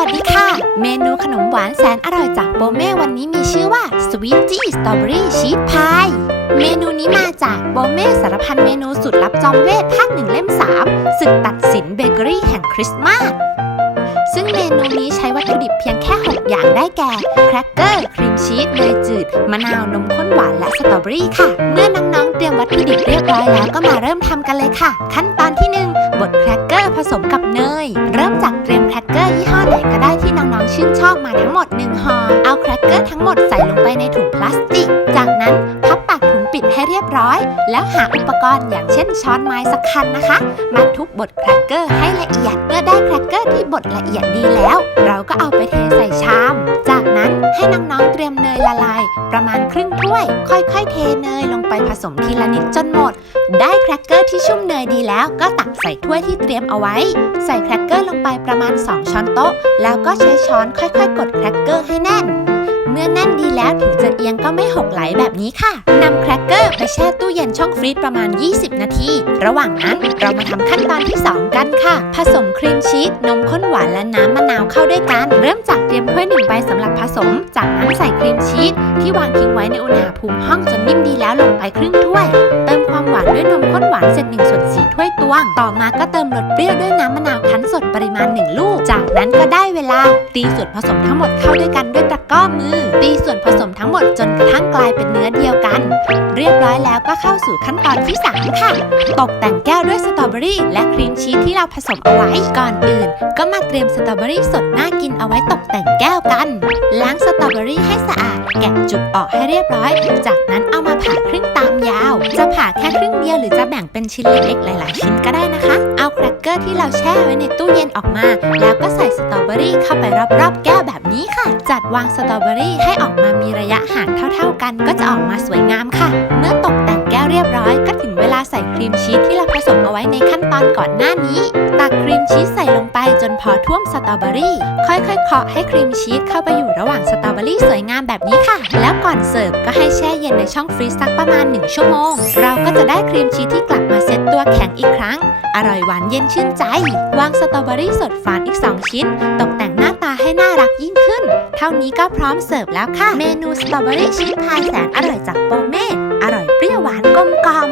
วัสดีค่ะเมนูขนมหวานแสนอร่อยจากโบเม่วันนี้มีชื่อว่า Sweetie Strawberry Cheese Pie เมนูนี้มาจากโบเม่สารพันเมนูสุดลับจอมเวทภาค 1 เล่ม 3 ศึกตัดสินเบเกอรี่แห่งคริสต์มาสซึ่งเมนูนี้ใช้วัตถุดิบเพียงแค่ 6 อย่างได้แก่แครกเกอร์ครีมชีสเนยจืดมะนาวนมข้นหวานและสตรอเบอรี่ค่ะเมื่อน้องๆเตรียมวัตถุดิบเรียบร้อยแล้วก็มาเริ่มทำกันเลยค่ะขั้นตอนที่ 1 บดแครกเกอร์ผสมกับเนยเริ่มจากเตรียมแครกเกอร์ยี่ห้อไหนก็ได้ที่น้องๆชื่นชอบมาทั้งหมด1ห่อเอาแครกเกอร์ทั้งหมดใส่ลงไปในถุงพลาสติกจากนั้นพับปากถุงปิดให้เรียบร้อยแล้วหาอุปกรณ์อย่างเช่นช้อนไม้สักคันนะคะมาทุบบดแครกเกอร์ให้ละเอียดเมื่อได้แครกเกอร์ที่บดละเอียดดีแล้วเราก็เอาไปเทใส่ชามจากนั้นให้น้องๆเตรียมเนยละลายประมาณครึ่งถ้วยค่อยๆเทเนยลงไปผสมทีละนิดจนหมดได้แครกเกอร์ที่ชุ่มเนยดีแล้วก็ตักใส่ถ้วยที่เตรียมเอาไว้ใส่แครกเกอร์ลงไปประมาณ2ช้อนโต๊ะแล้วก็ใช้ช้อนค่อยๆกดแครกเกอร์ให้แน่นเมื่อแน่นดีแล้วถึงจะเอียงก็ไม่หกไหลแบบนี้ค่ะนำแครกเกอร์ไปแช่ตู้เย็นช่องฟรีซประมาณ20นาทีระหว่างนั้นเรามาทำขั้นตอนที่2กันค่ะผสมครีมชีสนมข้นหวานและน้ำมะนาวเข้าด้วยกันเริ่มจากเตรียมถ้วย1ใบสำหรับผสมจากนั้นใส่ครีมชีสที่วางทิ้งไว้ในอุณหภูมิห้องจนนิ่มดีแล้วลงไปครึ่งถ้วยเติมความหวานด้วยนมข้นหวานเศษ1/4ถ้วยตวงต่อมาก็เติมรสเปรี้ยวด้วยน้ำมะนาวคั้นสดปริมาณ1ลูกจากนั้นก็ได้เวลาตีส่วนผสมทั้งหมดเข้าด้วยกันด้วยตะกร้อมือตีส่วนผสมทั้งหมดจนกระทั่งกลายเป็นเนื้อเดียวกันเรียบร้อยแล้วก็เข้าสู่ขั้นตอนที่3ค่ะตกแต่งแก้วด้วยสตรอเบอรี่และครีมชีสที่เราผสมเอาไว้ก่อนอื่นก็มาเตรียมสตรอเบอรี่สดน่ากินเอาไว้ตกแต่งแก้วกันล้างสตรอเบอรี่ให้สะอาดแกะจุกออกให้เรียบร้อยจากนั้นเอามาผ่าครึ่งตามยาวจะผ่าแค่ครึ่งเดียวหรือจะแบ่งเป็นชิ้นเล็กๆหลายๆชิ้นก็ได้นะคะเอาแครกเกอร์ที่เราแช่ไว้ในตู้เย็นออกมาแล้วก็ใส่สตรอเบอรี่เข้าไปรอบๆแก้วแบบนี้ค่ะจัดวางสตรอเบอรี่ให้ออกมามีระยะห่างเท่าๆกันก็จะออกมาสวยงามค่ะเมื่อตกแต่งแก้วเรียบร้อยก็ถึงเวลาใส่ครีมชีสที่เราผสมเอาไว้ในขั้นตอนก่อนหน้านี้ตักครีมชีสใส่ลงไปจนพอท่วมสตรอเบอรี่ค่อยๆเคาะให้ครีมชีสเข้าไปอยู่ระหว่างสตรอเบอรี่สวยงามแบบนี้ค่ะแล้วก่อนเสิร์ฟก็ให้แช่เย็นในช่องฟรีซสักประมาณ1ชั่วโมงเราก็จะได้ครีมชีสที่กลับมาเซ็ตตัวแข็งอีกครั้งอร่อยหวานเย็นชื่นใจวางสตรอเบอรี่สดฝานอีก2ชิ้นตกแต่งหน้าตาให้น่ารักยิ่งขึ้นเท่านี้ก็พร้อมเสิร์ฟแล้วค่ะเมนูสตรอเบอรี่ชีสพายแสนอร่อยจากโปเม่อร่อยเปรี้ยวหวานกลมกล่อม